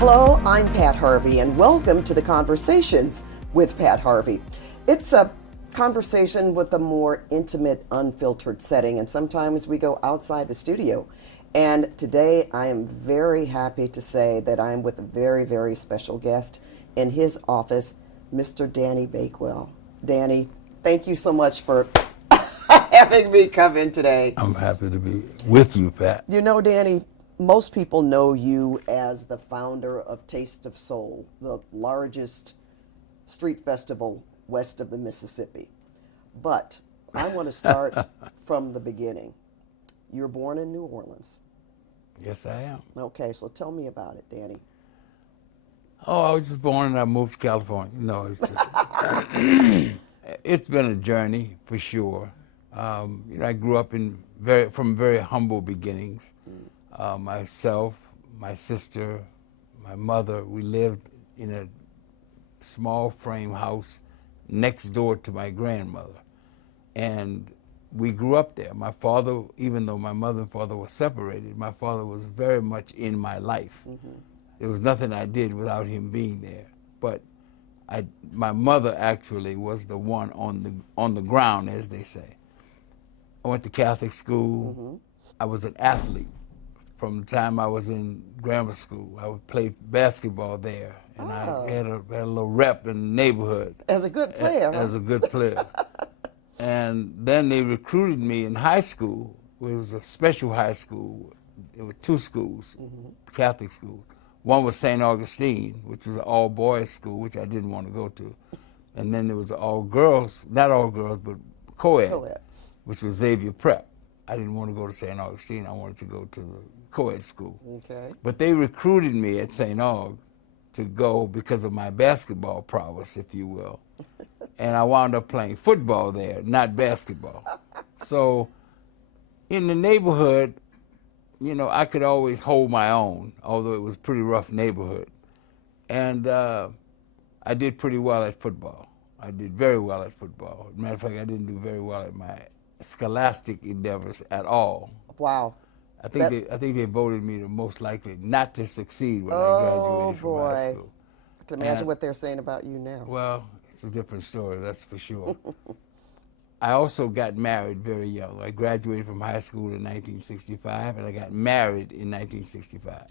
Hello, I'm Pat Harvey, and welcome to the Conversations with Pat Harvey. It's a conversation with a more intimate, unfiltered setting, and sometimes we go outside the studio. And today I am very happy to say that I'm with a very, very special guest in his office, Mr. Danny Bakewell. Danny, thank you so much for having me come in today. I'm happy to be with you, Pat. You know, Danny, most people know you as the founder of Taste of Soul, the largest street festival west of the Mississippi. But I want to start from the beginning. You were born in New Orleans. Yes, I am. Okay, so tell me about it, Danny. Oh, I was just born and I moved to California. No, it's just, it's been a journey for sure. I grew up from very humble beginnings. Myself, my sister, my mother, we lived in a small frame house next door to my grandmother. And we grew up there. My father, even though my mother and father were separated, my father was very much in my life. Mm-hmm. There was nothing I did without him being there. But my mother actually was the one on the ground, as they say. I went to Catholic school. Mm-hmm. I was an athlete. From the time I was in grammar school, I would play basketball there, and I had a little rep in the neighborhood. As a good player. As a good player. And then they recruited me in high school. It was a special high school. There were two schools, mm-hmm. Catholic schools. One was St. Augustine, which was an all-boys school, which I didn't want to go to. And then there was all-girls, not all girls, but co-ed, which was Xavier Prep. I didn't want to go to St. Augustine. I wanted to go to the co-ed school. Okay. But they recruited me at St. Aug to go because of my basketball prowess, if you will. And I wound up playing football there, not basketball. So in the neighborhood, I could always hold my own, although it was a pretty rough neighborhood. And I did pretty well at football. I did very well at football. As a matter of fact, I didn't do very well at my scholastic endeavors at all. Wow. I think they voted me the most likely not to succeed when I graduated from high school. I can imagine what they're saying about you now. Well, it's a different story, that's for sure. I also got married very young. I graduated from high school in 1965, and I got married in 1965.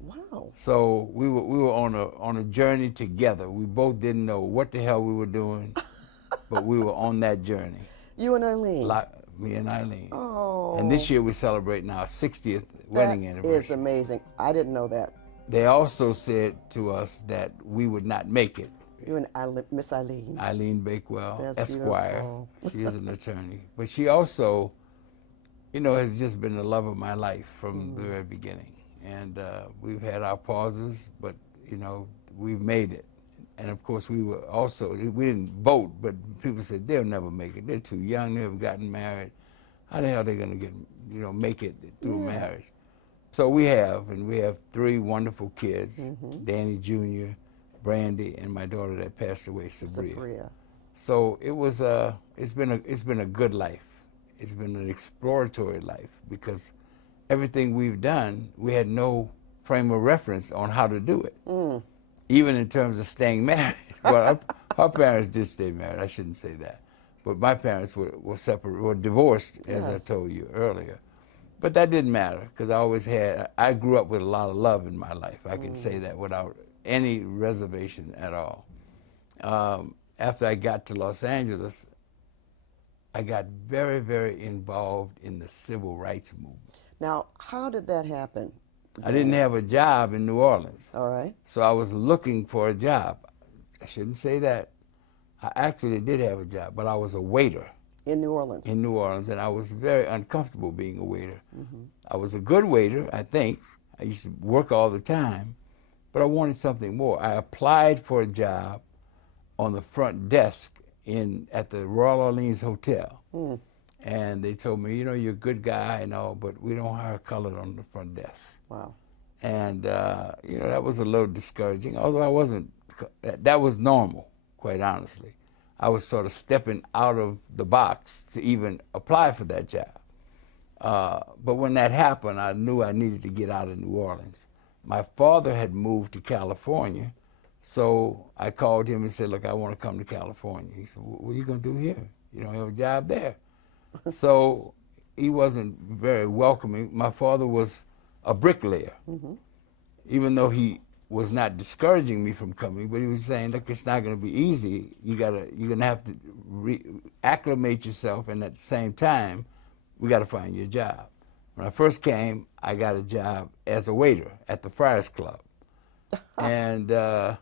Wow. So we were on a journey together. We both didn't know what the hell we were doing, but we were on that journey. You and Eileen? Me and Eileen. Oh. And this year we're celebrating our 60th wedding anniversary. That is amazing. I didn't know that. They also said to us that we would not make it. You and Miss Eileen. Eileen Bakewell, That's Esquire. Beautiful. She is an attorney. But she also, has just been the love of my life from the very beginning. And we've had our pauses, but, we've made it. And of course, we didn't vote, but people said they'll never make it. They're too young, they've gotten married. How the hell are they going to make it through marriage? So we have three wonderful kids, mm-hmm. Danny Jr., Brandy, and my daughter that passed away, Sabria. So it's been a good life. It's been an exploratory life because everything we've done, we had no frame of reference on how to do it. Mm. Even in terms of staying married. Well, our parents did stay married. I shouldn't say that. But my parents were divorced, as I told you earlier. But that didn't matter because I grew up with a lot of love in my life. I can say that without any reservation at all. After I got to Los Angeles, I got very, very involved in the civil rights movement. Now, how did that happen? I didn't have a job in New Orleans. All right. So I was looking for a job. I shouldn't say that. I actually did have a job, but I was a waiter. In New Orleans? In New Orleans, and I was very uncomfortable being a waiter. Mm-hmm. I was a good waiter, I think. I used to work all the time, but I wanted something more. I applied for a job on the front desk at the Royal Orleans Hotel. Mm. And they told me, you're a good guy and all, but we don't hire colored on the front desk. Wow. And, that was a little discouraging, although I wasn't, that was normal, quite honestly. I was sort of stepping out of the box to even apply for that job. But when that happened, I knew I needed to get out of New Orleans. My father had moved to California, so I called him and said, look, I want to come to California. He said, what are you going to do here? You don't have a job there. So he wasn't very welcoming. My father was a bricklayer, even though he was not discouraging me from coming, but he was saying, look, it's not going to be easy. You're going to have to acclimate yourself, and at the same time, we got to find you a job. When I first came, I got a job as a waiter at the Friars Club. And that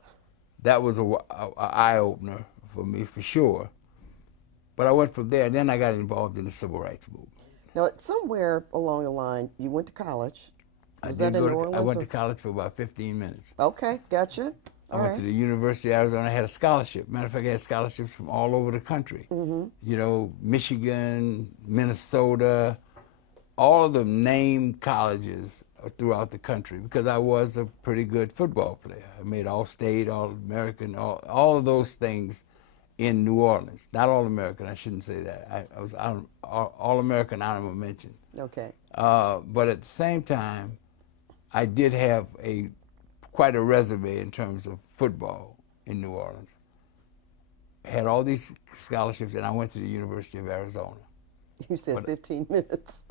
was an eye-opener for me, for sure. But I went from there, and then I got involved in the civil rights movement. Now, somewhere along the line, you went to college. Was I that in New Orleans? I went to college for about 15 minutes. Okay, gotcha. I went to the University of Arizona. I had a scholarship. Matter of fact, I had scholarships from all over the country. You know, Michigan, Minnesota, all of the named colleges throughout the country, because I was a pretty good football player. I made All-State, All-American, all of those things in New Orleans. Not All-American, I shouldn't say that. I was All-American honorable mention. Okay. But at the same time, I did have quite a resume in terms of football in New Orleans. I had all these scholarships, and I went to the University of Arizona. You said 15 minutes.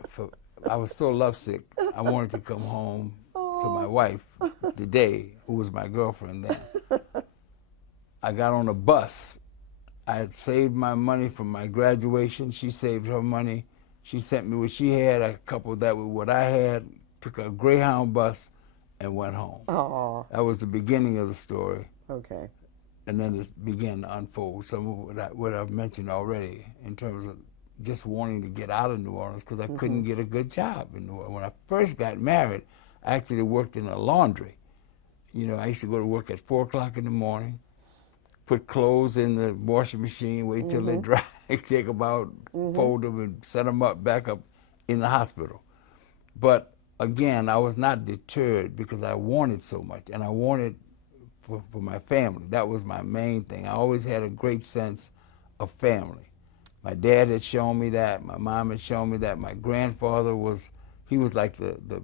I was so lovesick. I wanted to come home to my wife today, who was my girlfriend then. I got on a bus. I had saved my money from my graduation. She saved her money. She sent me what she had. I coupled that with what I had, took a Greyhound bus, and went home. Oh. That was the beginning of the story. Okay. And then it began to unfold, some of what I've mentioned already in terms of just wanting to get out of New Orleans because I couldn't get a good job in New Orleans. When I first got married, I actually worked in a laundry. You know, I used to go to work at 4 o'clock in the morning, put clothes in the washing machine, wait till they dry, take them out, fold them, and set them up back up in the hospital. But again, I was not deterred because I wanted so much, and I wanted for my family. That was my main thing. I always had a great sense of family. My dad had shown me that. My mom had shown me that. My grandfather he was like the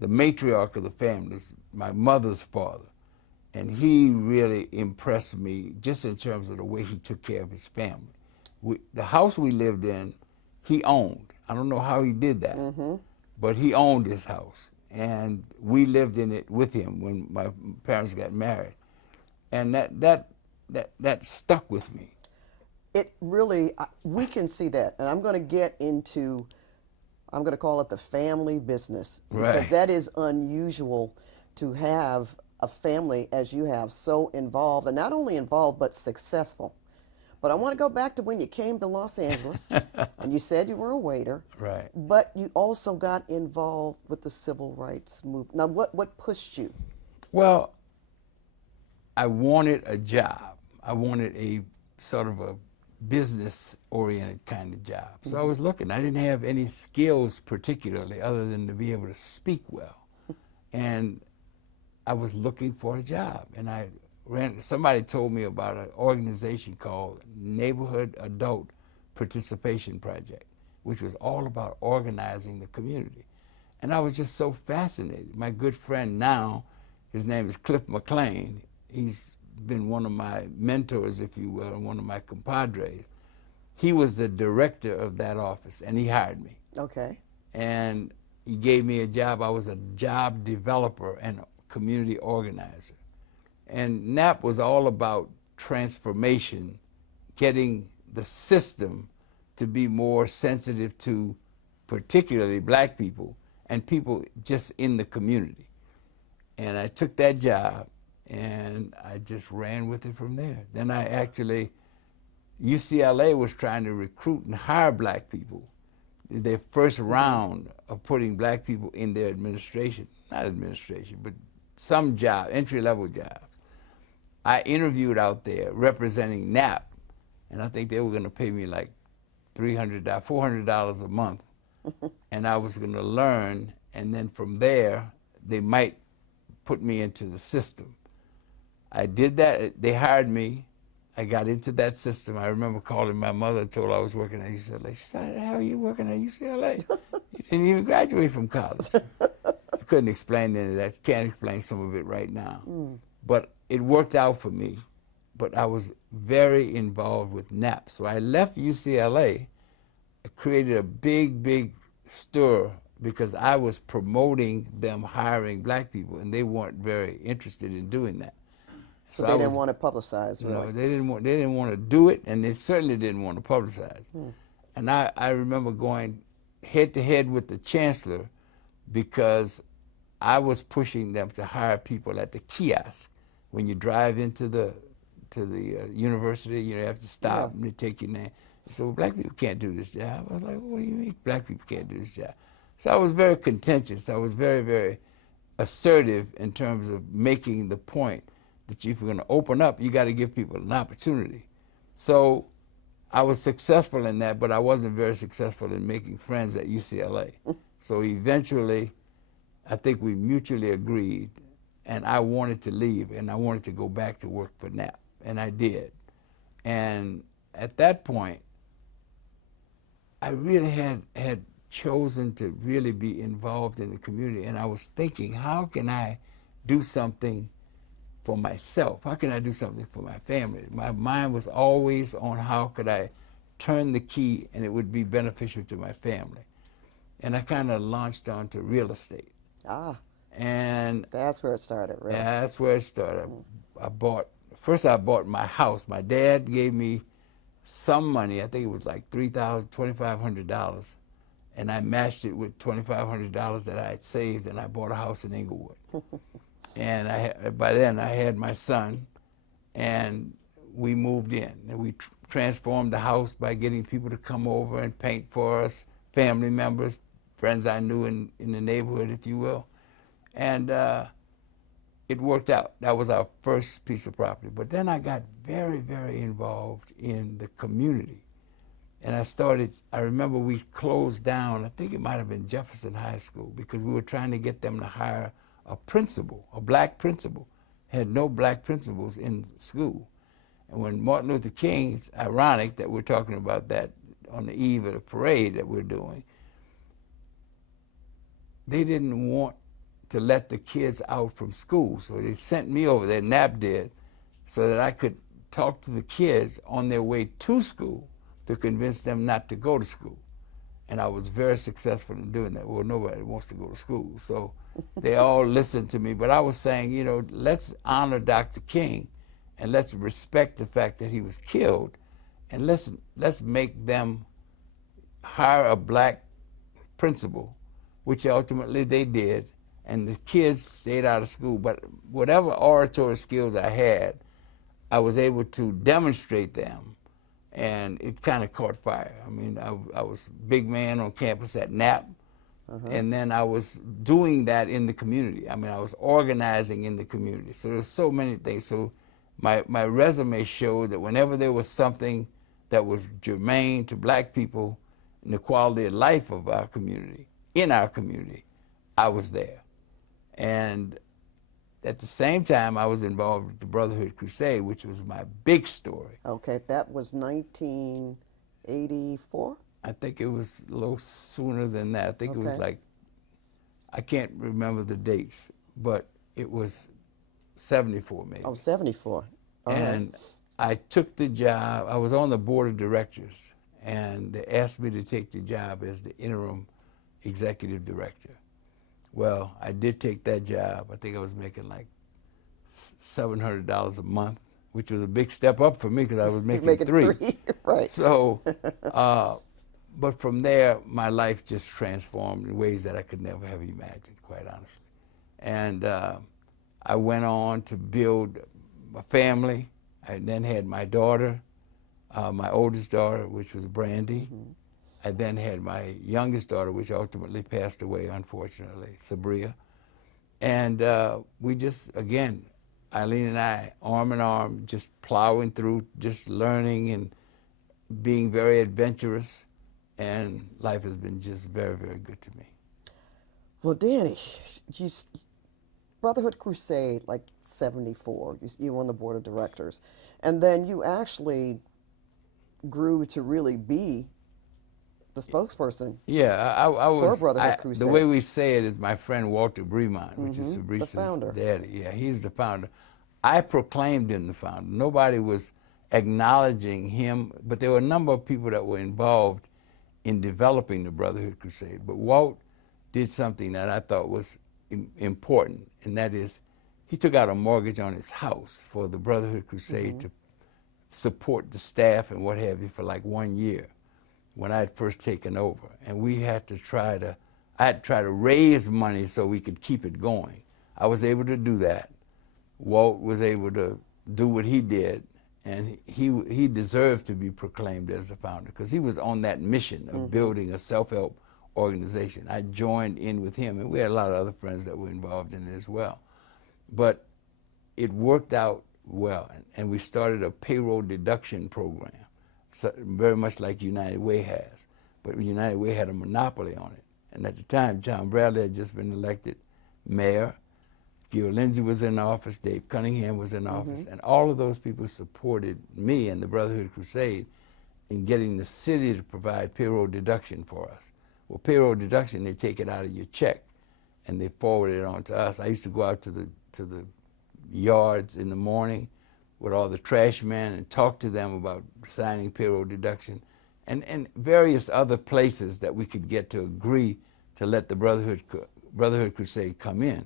matriarch of the family, my mother's father. And he really impressed me just in terms of the way he took care of his family. The house we lived in, he owned. I don't know how he did that, but he owned his house. And we lived in it with him when my parents got married. And that stuck with me. It really, we can see that. And I'm going to get into, I'm going to call it the family business. Because Right. that is unusual to have a family as you have so involved, and not only involved, but successful. But I want to go back to when you came to Los Angeles, and you said you were a waiter. Right. But you also got involved with the civil rights movement. Now, what pushed you? Well, I wanted a job. I wanted a sort of a business-oriented kind of job. So I was looking. I didn't have any skills particularly other than to be able to speak well. And I was looking for a job. And somebody told me about an organization called Neighborhood Adult Participation Project, which was all about organizing the community. And I was just so fascinated. My good friend now, his name is Cliff McLean. He's been one of my mentors, if you will, and one of my compadres. He was the director of that office, and he hired me. Okay. And he gave me a job. I was a job developer and community organizer. And NAP was all about transformation, getting the system to be more sensitive to particularly black people and people just in the community. And I took that job and I just ran with it from there. Then UCLA was trying to recruit and hire black people. Their first round of putting black people in their administration, not administration, but some job, entry-level jobs. I interviewed out there representing NAP, and I think they were going to pay me like $400 a month, and I was going to learn, and then from there, they might put me into the system. I did that. They hired me. I got into that system. I remember calling my mother and told her I was working at UCLA. She said, how are you working at UCLA? You didn't even graduate from college. couldn't explain any of that. Can't explain some of it right now. But it worked out for me. But I was very involved with NAP. So I left UCLA, created a big stir because I was promoting them hiring black people, and they weren't very interested in doing that. So they didn't want to publicize, really? No, they didn't want to do it, and they certainly didn't want to publicize. And I remember going head to head with the chancellor because I was pushing them to hire people at the kiosk. When you drive into the university, you have to stop and they take your name. So well, black people can't do this job. I was like, what do you mean black people can't do this job? So I was very contentious. I was very assertive in terms of making the point that if you're going to open up, you got to give people an opportunity. So I was successful in that, but I wasn't very successful in making friends at UCLA. So eventually, I think we mutually agreed, and I wanted to leave, and I wanted to go back to work for NAP, and I did. And at that point, I really had chosen to really be involved in the community, and I was thinking, how can I do something for myself? How can I do something for my family? My mind was always on how could I turn the key and it would be beneficial to my family. And I kind of launched onto real estate. And that's where it started, really. That's where it started. First I bought my house. My dad gave me some money. I think it was like $2,500. And I matched it with $2,500 that I had saved, and I bought a house in Inglewood. And by then I had my son, and we moved in. And we transformed the house by getting people to come over and paint for us, family members, friends I knew in the neighborhood, if you will. And it worked out. That was our first piece of property. But then I got very involved in the community. And I remember we closed down, I think it might have been Jefferson High School, because we were trying to get them to hire a principal, a black principal. Had no black principals in school. And when Martin Luther King, it's ironic that we're talking about that on the eve of the parade that we're doing, they didn't want to let the kids out from school. So they sent me over there, NAP did, so that I could talk to the kids on their way to school to convince them not to go to school. And I was very successful in doing that. Well, nobody wants to go to school, so they all listened to me. But I was saying, let's honor Dr. King, and let's respect the fact that he was killed, and let's make them hire a black principal, which ultimately they did, and the kids stayed out of school. But whatever oratory skills I had, I was able to demonstrate them, and it kind of caught fire. I mean, I was big man on campus at NAP, and then I was doing that in the community. I mean, I was organizing in the community. So there's so many things. So my resume showed that whenever there was something that was germane to black people and the quality of life of our community, in our community, I was there. And at the same time, I was involved with the Brotherhood Crusade, which was my big story. Okay, that was 1984? I think it was a little sooner than that. I think it was like, I can't remember the dates, but it was 74 maybe. Oh, 74. And I took the job. I was on the board of directors, and they asked me to take the job as the interim executive director. Well, I did take that job. I think I was making like $700 a month, which was a big step up for me because I was making three. Right. So, but from there, my life just transformed in ways that I could never have imagined, quite honestly. And I went on to build a family. I then had my daughter, my oldest daughter, which was Brandy. I then had my youngest daughter, which ultimately passed away, unfortunately, Sabria. And we just, again, Eileen and I, arm in arm, just plowing through, just learning and being very adventurous. And life has been just very good to me. Well, Danny, Brotherhood Crusade, like 74, you were on the board of directors. And then you actually grew to really be the spokesperson. Yeah, I was. For Brotherhood Crusade. The way we say it is my friend Walter Bremont, which is Sabrice's founder. daddy. Yeah, he's the founder. I proclaimed him the founder. Nobody was acknowledging him, but there were a number of people that were involved in developing the Brotherhood Crusade. But Walt did something that I thought was important, and that is he took out a mortgage on his house for the Brotherhood Crusade to support the staff and what have you for like 1 year when I had first taken over. And we had to I had to try to raise money so we could keep it going. I was able to do that. Walt was able to do what he did, and he deserved to be proclaimed as the founder because he was on that mission of building a self-help organization. I joined in with him, and we had a lot of other friends that were involved in it as well. But it worked out well, and we started a payroll deduction program, so very much like United Way has. But United Way had a monopoly on it. And at the time, John Bradley had just been elected mayor. Gil Lindsay was in office, Dave Cunningham was in office, and all of those people supported me and the Brotherhood Crusade in getting the city to provide payroll deduction for us. Well, payroll deduction, they take it out of your check and they forward it on to us. I used to go out to the yards in the morning with all the trash men and talk to them about signing payroll deduction and various other places that we could get to agree to let the Brotherhood Crusade come in.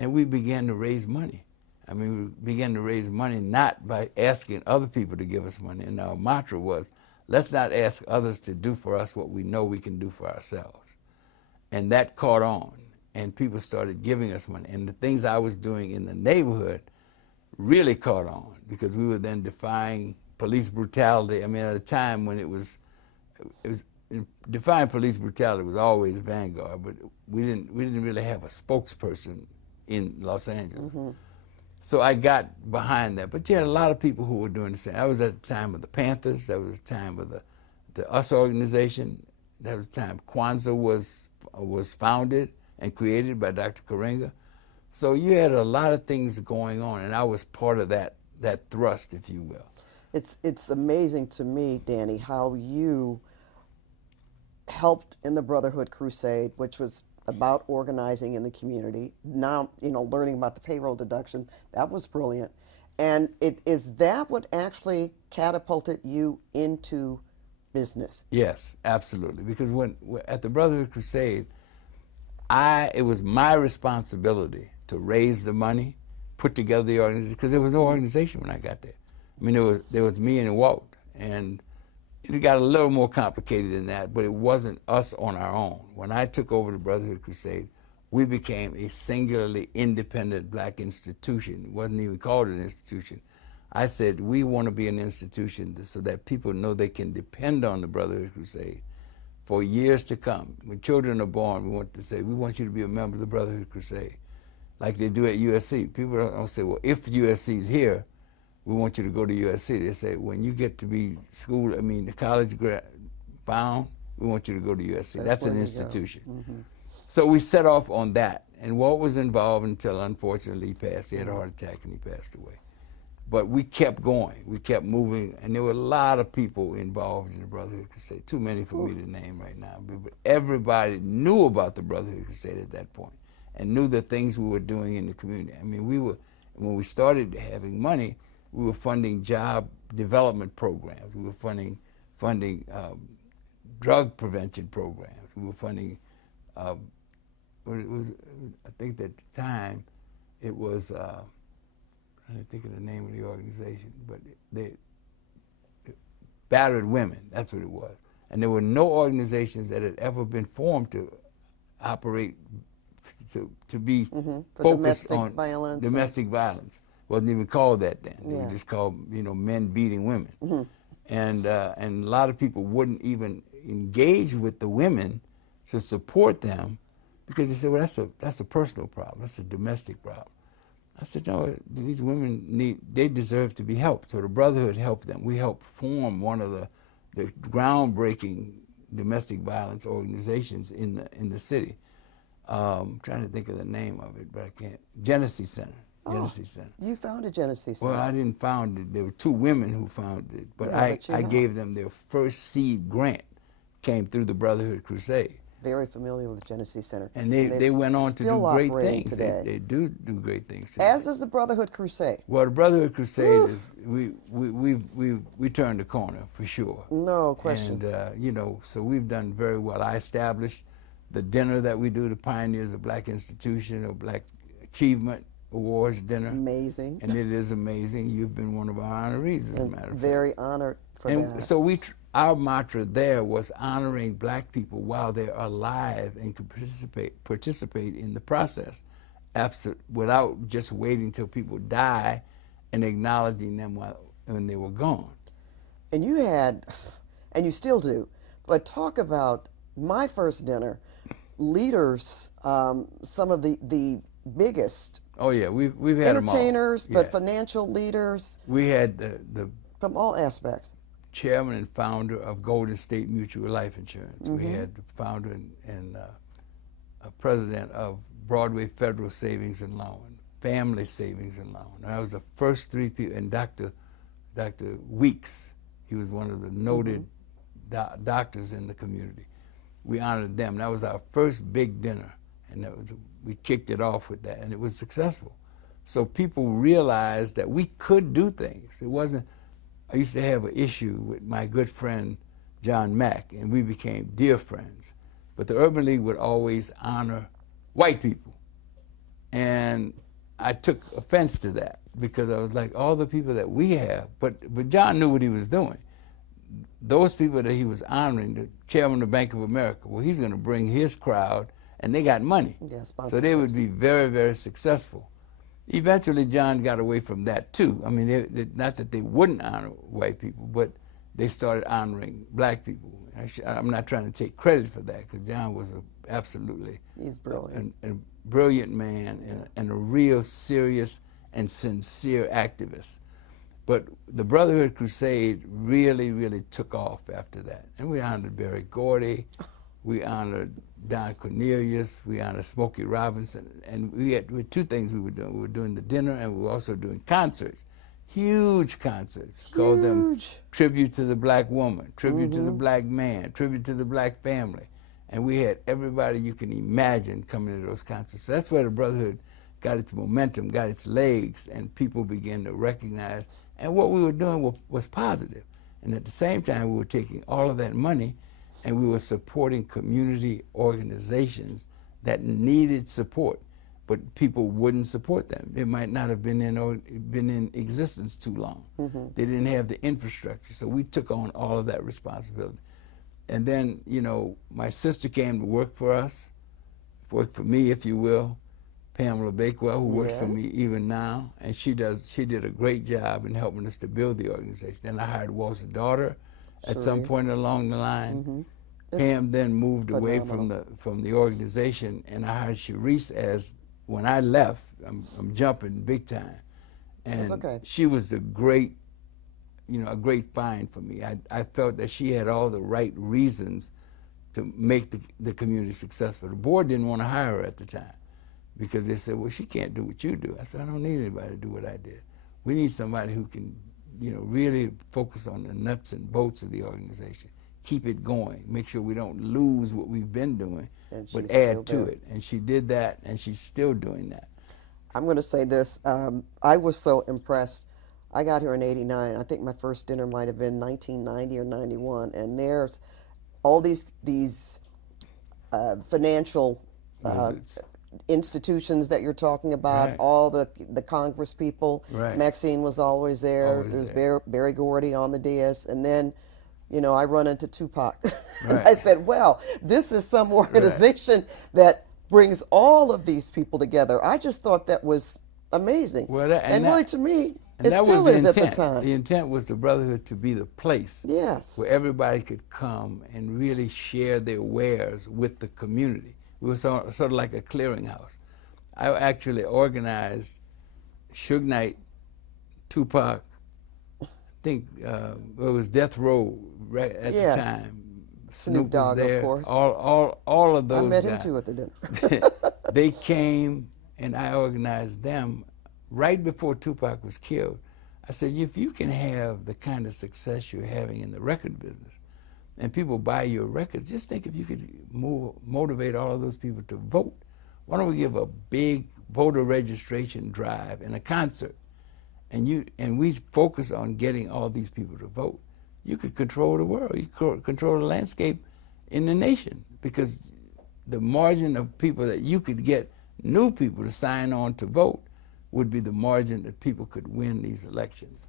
And we began to raise money. I mean, we began to raise money not by asking other people to give us money. And our mantra was, let's not ask others to do for us what we know we can do for ourselves. And that caught on, and people started giving us money. And the things I was doing in the neighborhood really caught on because we were then defying police brutality. I mean, at a time when it was defying police brutality was always Vanguard, but we didn't really have a spokesperson in Los Angeles. So I got behind that. But you had a lot of people who were doing the same. That was at the time of the Panthers. That was the time of the US organization. That was the time Kwanzaa was founded and created by Dr. Karenga. So you had a lot of things going on, and I was part of that thrust, if you will. It's amazing to me, Danny, how you helped in the Brotherhood Crusade, which was about organizing in the community. Now, learning about the payroll deduction, that was brilliant. And is that what actually catapulted you into business? Yes, absolutely. Because when at the Brotherhood Crusade, it was my responsibility to raise the money, put together the organization, because there was no organization when I got there. I mean, there was me and Walt, and it got a little more complicated than that, but it wasn't us on our own. When I took over the Brotherhood Crusade, we became a singularly independent black institution. It wasn't even called an institution. I said, we want to be an institution so that people know they can depend on the Brotherhood Crusade for years to come. When children are born, we want to say, we want you to be a member of the Brotherhood Crusade, like they do at USC. People don't say, well, if USC is here, we want you to go to USC. They say, when you get to be the college bound, we want you to go to USC. That's an institution. So we set off on that. And Walt was involved until, unfortunately, he passed. He had a heart attack and he passed away. But we kept going. We kept moving. And there were a lot of people involved in the Brotherhood Crusade. Too many for me to name right now. But everybody knew about the Brotherhood Crusade at that point and knew the things we were doing in the community. I mean, when we started having money, we were funding job development programs. We were funding drug prevention programs. We were funding, I think at the time, it was, I'm trying to think of the name of the organization, but they battered women, that's what it was. And there were no organizations that had ever been formed to operate, to be focused on domestic violence. Wasn't even called that then. It was just called, men beating women. And a lot of people wouldn't even engage with the women to support them because they said, well, that's a personal problem. That's a domestic problem. I said, no, these women they deserve to be helped. So the Brotherhood helped them. We helped form one of the groundbreaking domestic violence organizations in the city. I'm trying to think of the name of it, but I can't. Genesee Center. Genesee Center. You founded Genesee Center. Well, I didn't found it. There were two women who founded it, but I gave them their first seed grant came through the Brotherhood Crusade. Very familiar with the Genesee Center. And they went on to do great things. Today. They do great things today. As is the Brotherhood Crusade. Well, the Brotherhood Crusade is, we turned the corner for sure. No question. And, you know, so we've done very well. I established the dinner that we do, the Pioneers of Black Institution or Black Achievement Awards dinner. Amazing. And it is amazing. You've been one of our honorees, as a matter of fact. Very honored for and that. So our mantra there was honoring black people while they're alive and can participate in the process, without just waiting till people die and acknowledging them when they were gone. And you had, and you still do, but talk about my first dinner, leaders, some of the biggest. Oh yeah, we've had entertainers, them all. But financial leaders. We had the from all aspects. Chairman and founder of Golden State Mutual Life Insurance. Mm-hmm. We had the founder and president of Broadway Federal Savings and Loan, Family Savings and Loan. And I was the first three people, and Dr. Weeks, he was one of the noted doctors in the community. We honored them. That was our first big dinner, and we kicked it off with that, and it was successful. So people realized that we could do things. It wasn't, I used to have an issue with my good friend, John Mack, and we became dear friends. But the Urban League would always honor white people. And I took offense to that because I was like, all the people that we have, but John knew what he was doing. Those people that he was honoring, the chairman of Bank of America, well, he's gonna bring his crowd, and they got money. Yeah, so they would be very, very successful. Eventually, John got away from that too. I mean, not that they wouldn't honor white people, but they started honoring black people. I'm not trying to take credit for that, because John was absolutely he's brilliant. A brilliant man and a real serious and sincere activist. But the Brotherhood Crusade really, really took off after that. And we honored Berry Gordy, we honored Don Cornelius, we honored Smokey Robinson, and we had two things we were doing. We were doing the dinner, and we were also doing concerts, huge concerts. Huge. Called them Tribute to the Black Woman, Tribute to the Black Man, Tribute to the Black Family. And we had everybody you can imagine coming to those concerts. So that's where the Brotherhood got its momentum, got its legs, and people began to recognize. And what we were doing was positive. And at the same time, we were taking all of that money and we were supporting community organizations that needed support, but people wouldn't support them. They might not have been in existence too long. They didn't have the infrastructure, so we took on all of that responsibility. And then, you know, my sister came to work for us, work for me, if you will, Pamela Bakewell, who works for me even now, and she did a great job in helping us to build the organization. Then I hired Walter's daughter at some point along the line. Pam then moved away from the organization, and I hired Sharice as, when I left, I'm jumping big time, and she was a great find for me. I felt that she had all the right reasons to make the community successful. The board didn't want to hire her at the time because they said, well, she can't do what you do. I said, I don't need anybody to do what I did. We need somebody who can, you know, really focus on the nuts and bolts of the organization, keep it going, make sure we don't lose what we've been doing, but add to it. And she did that, and she's still doing that. I'm going to say this. I was so impressed. I got here in '89. I think my first dinner might have been 1990 or '91, and there's all these financial institutions that you're talking about, all the Congress people. Maxine was always there. There's Berry Gordy on the dais, and then, you know, I run into Tupac. I said, well, this is some organization that brings all of these people together. I just thought that was amazing. Well, and really, to me, and it that still was is the intent. at the time. The intent was the Brotherhood to be the place where everybody could come and really share their wares with the community. We were sort of like a clearinghouse. I actually organized Suge Knight, Tupac, I think it was Death Row at the time. Snoop Dogg, was there. Of course. All of those guys. I met guys. him too at the dinner. They came, and I organized them right before Tupac was killed. I said, if you can have the kind of success you're having in the record business, and people buy your records, just think if you could motivate all of those people to vote. Why don't we give a big voter registration drive and a concert, and we focus on getting all these people to vote? You could control the world. You could control the landscape in the nation, because the margin of people that you could get new people to sign on to vote would be the margin that people could win these elections.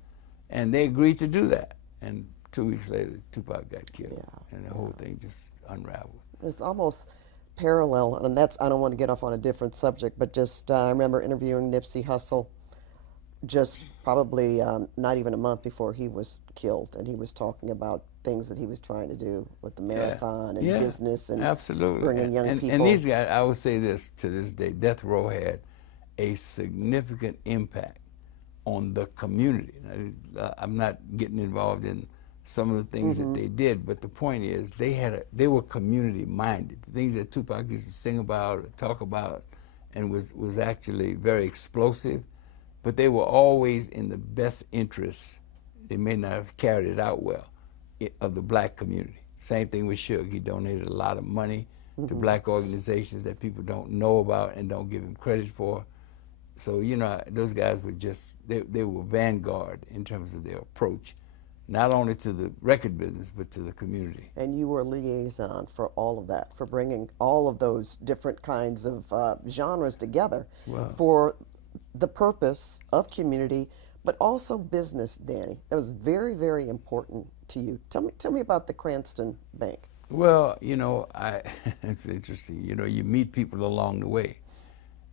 And they agreed to do that. And 2 weeks later, Tupac got killed, and the whole thing just unraveled. It's almost parallel, and that's, I don't want to get off on a different subject, but just I remember interviewing Nipsey Hussle just probably not even a month before he was killed, and he was talking about things that he was trying to do with the marathon and business and absolutely. bringing young people. And these guys, I would say this to this day, Death Row had a significant impact on the community. I'm not getting involved in some of the things that they did, but the point is they were community minded. The things that Tupac used to sing about, talk about, and was actually very explosive, but they were always in the best interests. They may not have carried it out well, of the black community. Same thing with Suge. He donated a lot of money to black organizations that people don't know about and don't give him credit for. So, you know, those guys were just, they were vanguard in terms of their approach, not only to the record business, but to the community. And you were a liaison for all of that, for bringing all of those different kinds of genres together for the purpose of community, but also business, Danny. That was very, very important to you. Tell me about the Cranston Bank. Well, you know, it's interesting. You know, you meet people along the way.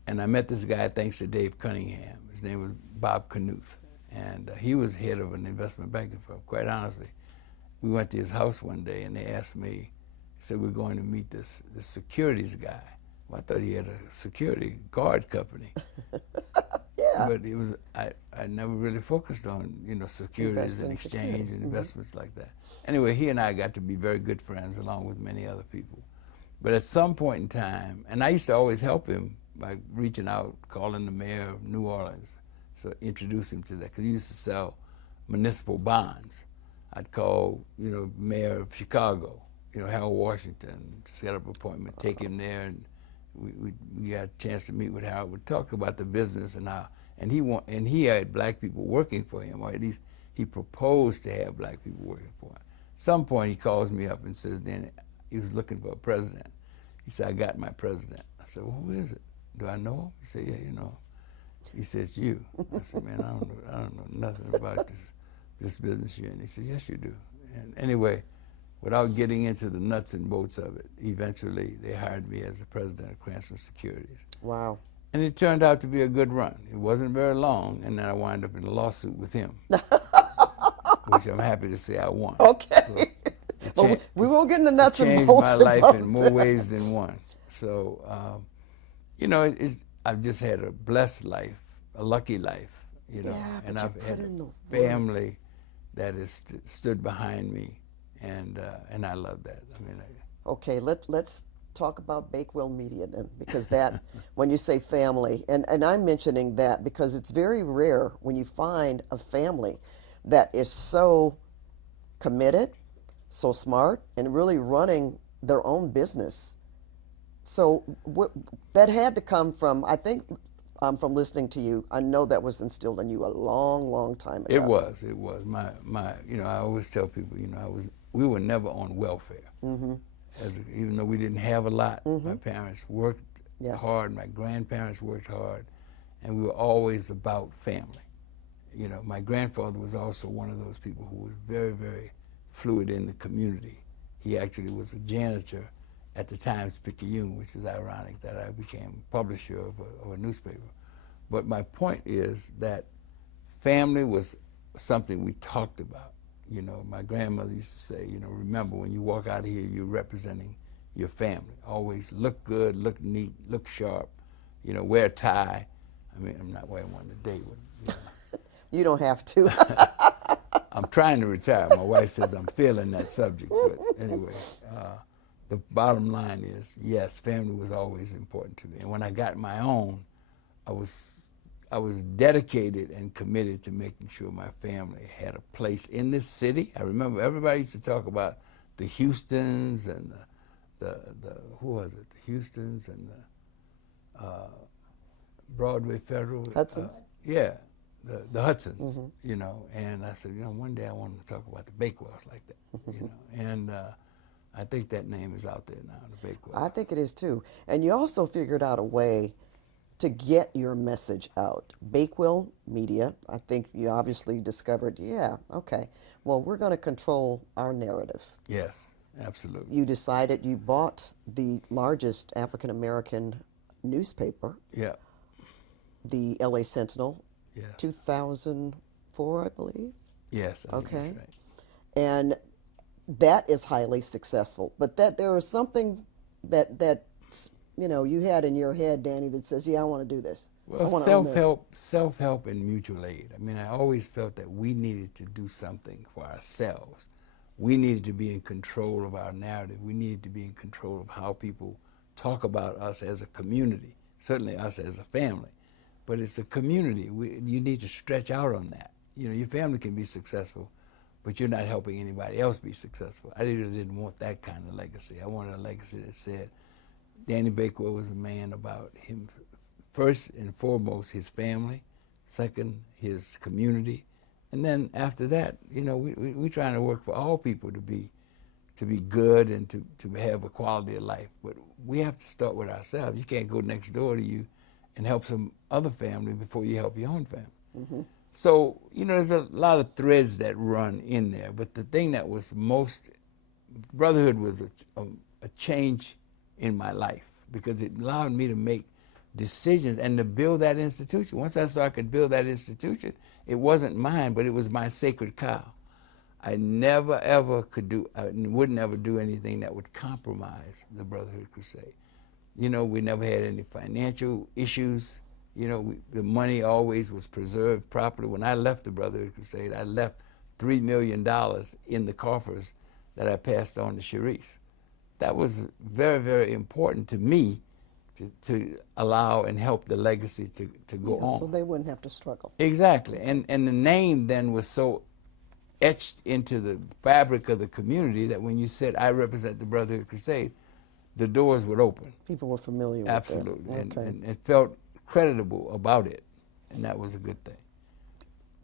And I met this guy thanks to Dave Cunningham. His name was Bob Knuth. And he was head of an investment banking firm, quite honestly. We went to his house one day and they asked me, said, we're going to meet this securities guy. Well, I thought he had a security guard company. But it was, I never really focused on, you know, securities and exchange and investments like that. Anyway, he and I got to be very good friends along with many other people. But at some point in time, and I used to always help him by reaching out, calling the mayor of New Orleans, so introduce him to that, because he used to sell municipal bonds. I'd call, you know, mayor of Chicago, you know, Harold Washington, set up an appointment, take him there, and we got a chance to meet with Harold. We'd talk about the business and how, and he had black people working for him, or at least he proposed to have black people working for him. At some point he calls me up and says, then he was looking for a president. He said, I got my president. I said, well, who is it? Do I know him? He said, yeah, you know him. He said, it's you. I said, man, I don't know nothing about this business you're in. He said, yes, you do. And anyway, without getting into the nuts and bolts of it, eventually they hired me as the president of Cranston Securities. Wow. And it turned out to be a good run. It wasn't very long, and then I wound up in a lawsuit with him, which I'm happy to say I won. Okay. So we won't get in the nuts and bolts. It changed my life in more ways than one. So, you know, I've just had a blessed life, a lucky life, you know, and I've had a family that has stood behind me, and I love that. I mean, okay, let's talk about Bakewell Media then, because that, when you say family, and I'm mentioning that because it's very rare when you find a family that is so committed, so smart, and really running their own business. So that had to come from, I think, from listening to you, I know that was instilled in you a long, long time ago. It was. My, you know, I always tell people, you know, we were never on welfare. Even though we didn't have a lot, my parents worked hard, my grandparents worked hard, and we were always about family. You know, my grandfather was also one of those people who was very, very fluid in the community. He actually was a janitor at the Times-Picayune, which is ironic that I became publisher of a newspaper. But my point is that family was something we talked about. You know, my grandmother used to say, you know, remember when you walk out of here, you're representing your family. Always look good, look neat, look sharp, you know, wear a tie. I mean, I'm not wearing one today. But, you know. You don't have to. I'm trying to retire. My wife says I'm failing that subject. But anyway, the bottom line is, yes, family was always important to me. And when I got my own, I was dedicated and committed to making sure my family had a place in this city. I remember everybody used to talk about the Houstons and the who was it? The Houstons and the Broadway Federal. Hudson's? Yeah, the Hudsons, you know. And I said, you know, one day I want to talk about the Bakewells like that, you know. And I think that name is out there now, the Bakewell. I think it is too. And you also figured out a way to get your message out. Bakewell Media, I think you obviously discovered, yeah, okay, well, we're going to control our narrative. Yes, absolutely. You decided you bought the largest African American newspaper, Yeah. the LA Sentinel, Yes. 2004, I believe. Yes, I think Okay. that's right. And that is highly successful. But that there is something that you know you had in your head, Danny, that says, "Yeah, I want to do this." I Well, wanna own this. self-help, and mutual aid. I mean, I always felt that we needed to do something for ourselves. We needed to be in control of our narrative. We needed to be in control of how people talk about us as a community. Certainly, us as a family, but it's a community. You need to stretch out on that. You know, your family can be successful, but you're not helping anybody else be successful. I really didn't want that kind of legacy. I wanted a legacy that said Danny Bakewell was a man about him, first and foremost, his family, second, his community, and then after that, you know, we're trying to work for all people to be good and to have a quality of life. But we have to start with ourselves. You can't go next door to you and help some other family before you help your own family. So, you know, there's a lot of threads that run in there, but the thing that was most, brotherhood was a change in my life because it allowed me to make decisions and to build that institution. Once I saw I could build that institution, it wasn't mine, but it was my sacred cow. I never ever wouldn't ever do anything that would compromise the Brotherhood Crusade. You know, we never had any financial issues. You know, the money always was preserved properly. When I left the Brotherhood Crusade, I left $3 million in the coffers that I passed on to Sharice. That was very, very important to me to allow and help the legacy to go on. So they wouldn't have to struggle. Exactly. And the name then was so etched into the fabric of the community that when you said, I represent the Brotherhood Crusade, the doors would open. People were familiar Absolutely. with that. Okay. And it felt creditable about it, and that was a good thing.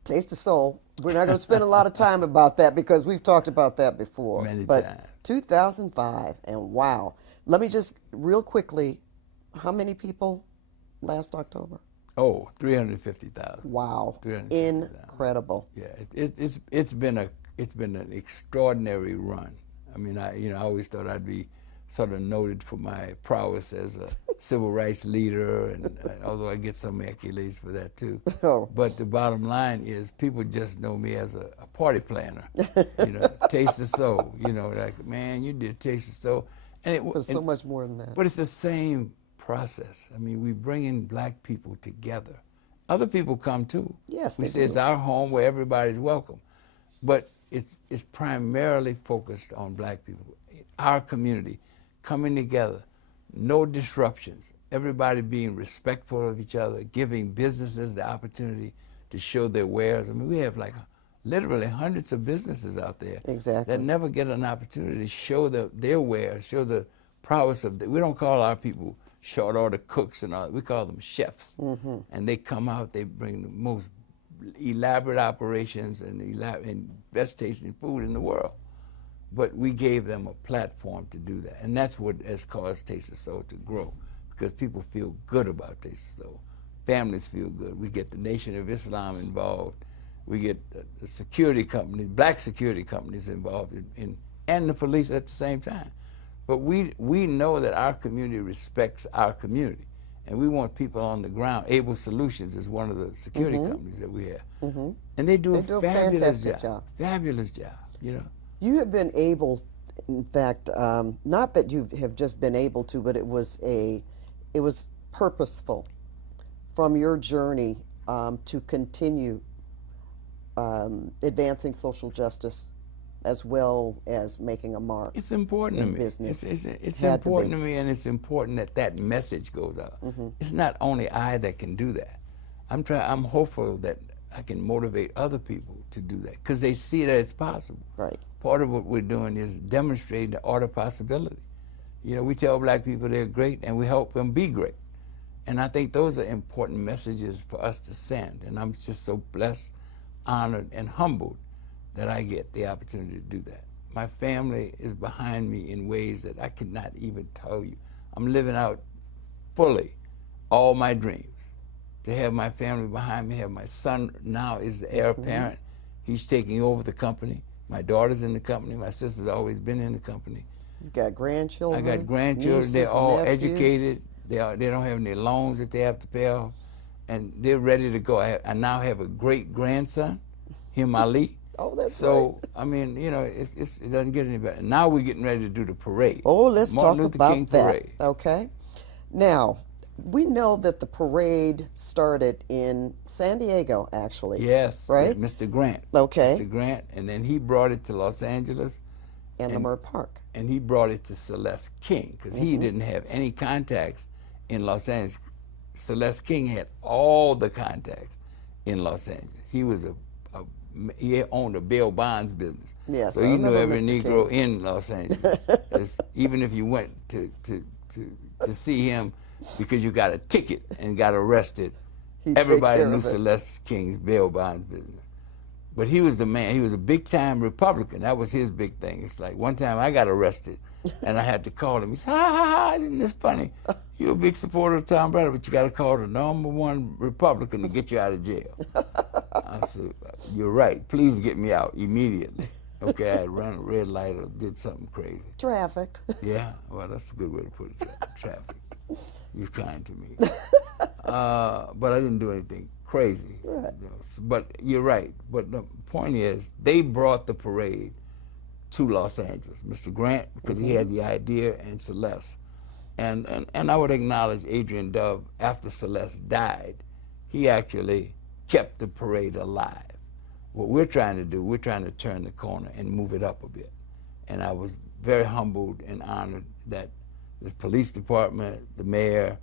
Taste of Soul. We're not going to spend a lot of time about that because we've talked about that before. Many but times. 2005, and wow. Let me just real quickly, how many people last October? Oh, 350,000. Wow. 350,000. Incredible. Yeah, it's been an extraordinary run. I mean, I always thought I'd be sort of noted for my prowess as a civil rights leader, and although I get some accolades for that too. Oh. But the bottom line is people just know me as a party planner. You know, Taste of Soul. You know, like, man, you did Taste of Soul. And There's so much more than that. But it's the same process. I mean, we bring in black people together. Other people come too. Yes, we they say do. it's our home where everybody's welcome. But it's primarily focused on black people. Our community coming together, no disruptions, everybody being respectful of each other, giving businesses the opportunity to show their wares. I mean, we have like literally hundreds of businesses out there Exactly. that never get an opportunity to show their wares, show the prowess of we don't call our people short order cooks and all that. We call them chefs. And they come out, they bring the most elaborate operations and best tasting food in the world. But we gave them a platform to do that. And that's what has caused Taste of Soul to grow, because people feel good about Taste of Soul. Families feel good. We get the Nation of Islam involved. We get the security companies, black security companies involved and the police at the same time. But we know that our community respects our community. And we want people on the ground. Able Solutions is one of the security companies that we have. And they do a fabulous job. Fabulous job, you know. You have been able, in fact, not that you have just been able to, but it was purposeful from your journey to continue advancing social justice as well as making a mark. It's important to me. Business. It's important to me, and it's important that message goes out. It's not only I that can do that. I'm hopeful that I can motivate other people to do that because they see that it's possible. Right. part of what we're doing is demonstrating the art of possibility. You know, we tell black people they're great, and we help them be great. And I think those are important messages for us to send. And I'm just so blessed, honored, and humbled that I get the opportunity to do that. My family is behind me in ways that I could not even tell you. I'm living out fully all my dreams. To have my family behind me, have my son now is the heir apparent. He's taking over the company. My daughter's in the company. My sister's always been in the company. You've got grandchildren. I got grandchildren. Nieces, they're all nephews. educated. They don't have any loans that they have to pay off, and they're ready to go. I now have a great grandson, him Ali. Oh, that's so right. I mean, you know, it doesn't get any better. Now we're getting ready to do the parade. Oh, let's Martin talk Luther about King that. Parade. Okay. Now, we know that the parade started in San Diego, actually. Yes, Right? yeah, Mr. Grant. Okay. Mr. Grant, and then he brought it to Los Angeles. And Lamar Park. And he brought it to Celeste King, because he didn't have any contacts in Los Angeles. Celeste King had all the contacts in Los Angeles. He was he owned a bail bonds business. Yes, so I he knew remember every Mr. Negro King. in Los Angeles. Even if you went to see him because you got a ticket and got arrested, He'd take everybody care knew of it. Celeste King's bail bonds business. But he was the man. He was a big-time Republican. That was his big thing. It's like one time I got arrested, and I had to call him. He said, ha, ha, ha, isn't this funny? You're a big supporter of Tom Brady, but you got to call the #1 Republican to get you out of jail. I said, you're right. Please get me out immediately. Okay, I ran a red light or did something crazy. Traffic. Yeah, well, that's a good way to put it, traffic. You're kind to me. But I didn't do anything crazy. Right. You know, but you're right. But the point is, they brought the parade to Los Angeles. Mr. Grant, because he had the idea, and Celeste. And I would acknowledge Adrian Dove, after Celeste died, he actually kept the parade alive. What we're trying to do, we're trying to turn the corner and move it up a bit. And I was very humbled and honored that the police department, the mayor,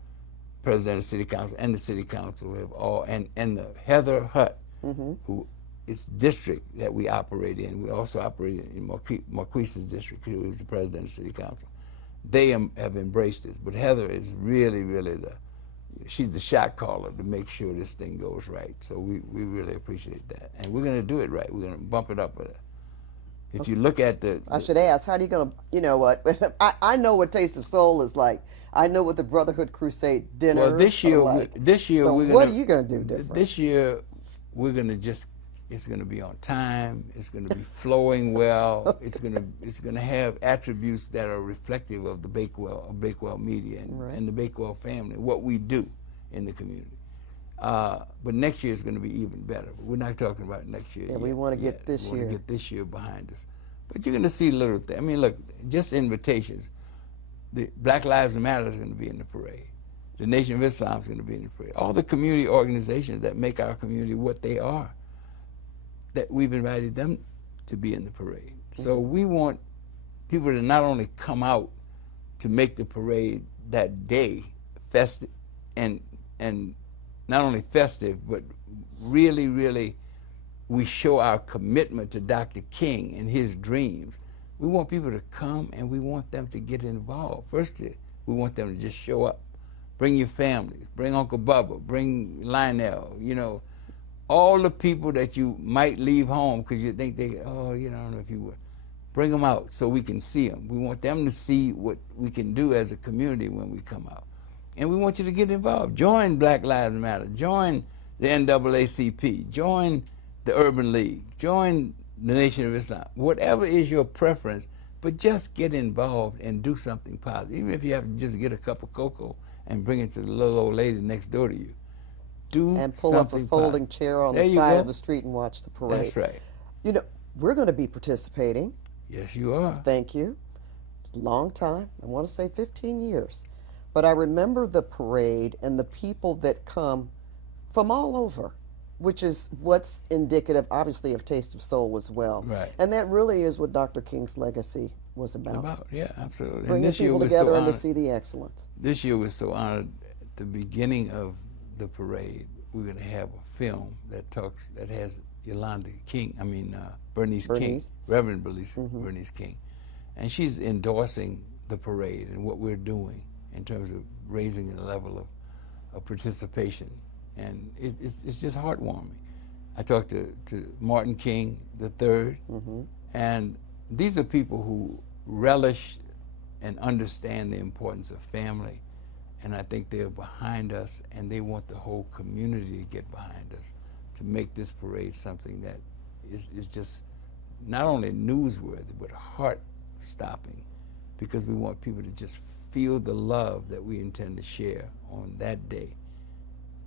president of the city council, and the city council have all, and the Heather Hutt, who is district that we operate in. We also operate in Marquise's district, who is the president of the city council. They have embraced this, but Heather is really, really she's the shot caller to make sure this thing goes right. So we really appreciate that. And we're gonna do it right. We're gonna bump it up with it. If you look at I should ask, how are you going to, you know what, I know what Taste of Soul is like. I know what the Brotherhood Crusade dinner well, this year, like. so we're what are you going to do different? This year, we're gonna it's gonna be on time. It's gonna be flowing well. It's gonna have attributes that are reflective of the Bakewell media and the Bakewell family, what we do in the community. But next year is going to be even better. But we're not talking about next year. Yeah, we want to get this year. We want to get this year behind us. But you're going to see little things. I mean, look, just invitations. The Black Lives Matter is going to be in the parade. The Nation of Islam is going to be in the parade. All the community organizations that make our community what they are, that we've invited them to be in the parade. So we want people to not only come out to make the parade that day festive and not only festive, but really, really, we show our commitment to Dr. King and his dreams. We want people to come, and we want them to get involved. First, we want them to just show up. Bring your families, bring Uncle Bubba, bring Lionel, you know, all the people that you might leave home because you think I don't know if you would. Bring them out so we can see them. We want them to see what we can do as a community when we come out. And we want you to get involved. Join Black Lives Matter. Join the NAACP. Join the Urban League. Join the Nation of Islam. Whatever is your preference, but just get involved and do something positive. Even if you have to just get a cup of cocoa and bring it to the little old lady next door to you. Do and pull up a something folding positive. chair on There the you side go. of the street and watch the parade. That's right. You know, we're going to be participating. Yes, you are. Thank you. Long time. I want to say 15 years. But I remember the parade and the people that come from all over, which is what's indicative, obviously, of Taste of Soul as well. Right. And that really is what Dr. King's legacy was about. Yeah, absolutely. Bringing people together and to see the excellence. This year was so honored. At the beginning of the parade, we're going to have a film that has Yolanda King, Bernice King, Bernice. Reverend Bernice King. And she's endorsing the parade and what we're doing in terms of raising the level of participation. And it's just heartwarming. I talked to Martin King III, and these are people who relish and understand the importance of family, and I think they're behind us, and they want the whole community to get behind us to make this parade something that is just not only newsworthy, but heart-stopping, because we want people to just feel the love that we intend to share on that day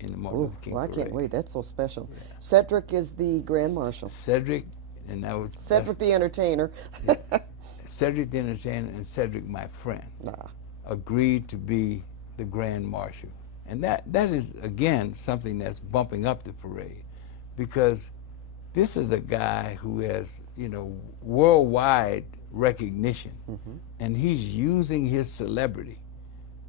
in the Martin Luther King Well, I parade. can't wait. That's so special. Yeah. Cedric is the Grand Marshal. Cedric, and Cedric the Entertainer. Cedric the Entertainer and Cedric, my friend, agreed to be the Grand Marshal. And that is, again, something that's bumping up the parade, because this is a guy who has, worldwide recognition, and he's using his celebrity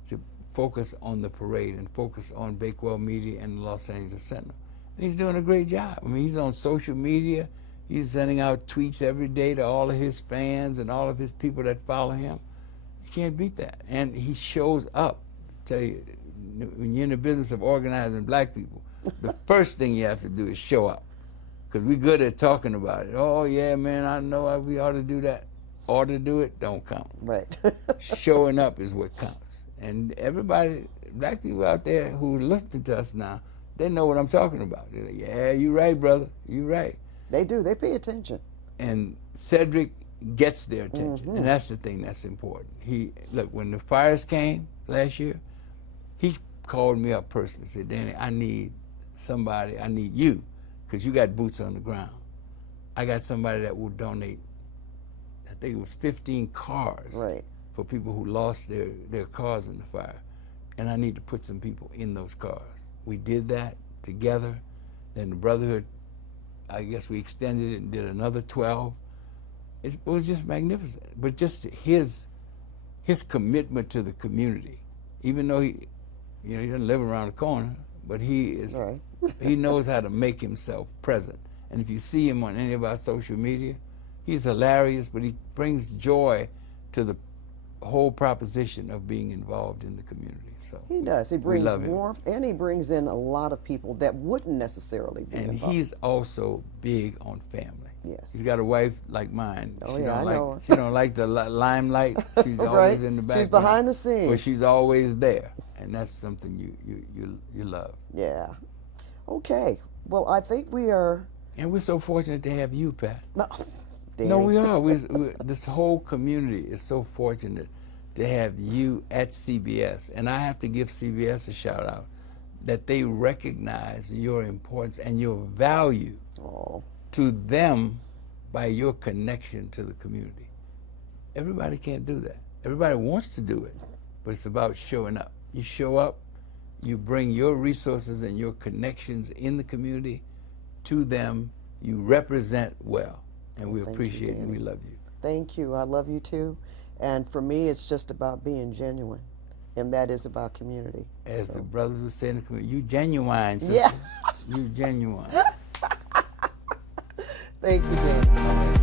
to focus on the parade and focus on Bakewell Media and the Los Angeles Sentinel. And he's doing a great job. I mean, he's on social media. He's sending out tweets every day to all of his fans and all of his people that follow him. You can't beat that. And he shows up. Tell you, when you're in the business of organizing black people, the first thing you have to do is show up. Because we're good at talking about it. Oh, yeah, man, I know we ought to do that. Ought to do it, don't count. Right. Showing up is what counts. And everybody, black people out there who are listening to us now, they know what I'm talking about. They're like, yeah, you're right, brother. You're right. They do. They pay attention. And Cedric gets their attention. And that's the thing that's important. Look, when the fires came last year, he called me up personally and said, Danny, I need somebody, I need you, because you got boots on the ground. I got somebody that will donate, I think it was 15 cars for people who lost their cars in the fire. And I need to put some people in those cars. We did that together. Then the Brotherhood, I guess we extended it and did another 12. It was just magnificent. But just his commitment to the community, even though he doesn't live around the corner, but he knows how to make himself present. And if you see him on any of our social media, he's hilarious, but he brings joy to the whole proposition of being involved in the community. So he does. He brings warmth, and he brings in a lot of people that wouldn't necessarily be involved. And he's also big on family. Yes. He's got a wife like mine. Oh, she yeah, don't I like, know her. She don't like the limelight. She's always in the background. She's behind the scenes. But she's always there, and that's something you love. Yeah. Okay. Well, I think we are. And we're so fortunate to have you, Pat. Danny. No, we are. This whole community is so fortunate to have you at CBS. And I have to give CBS a shout out that they recognize your importance and your value to them by your connection to the community. Everybody can't do that. Everybody wants to do it, but it's about showing up. You show up, you bring your resources and your connections in the community to them, you represent well, and we appreciate you and we love you. Thank you. I love you too. And for me, it's just about being genuine, and that is about community. As the brothers would say in the community, you genuine, sister. Yeah. You genuine. Thank you, Dan.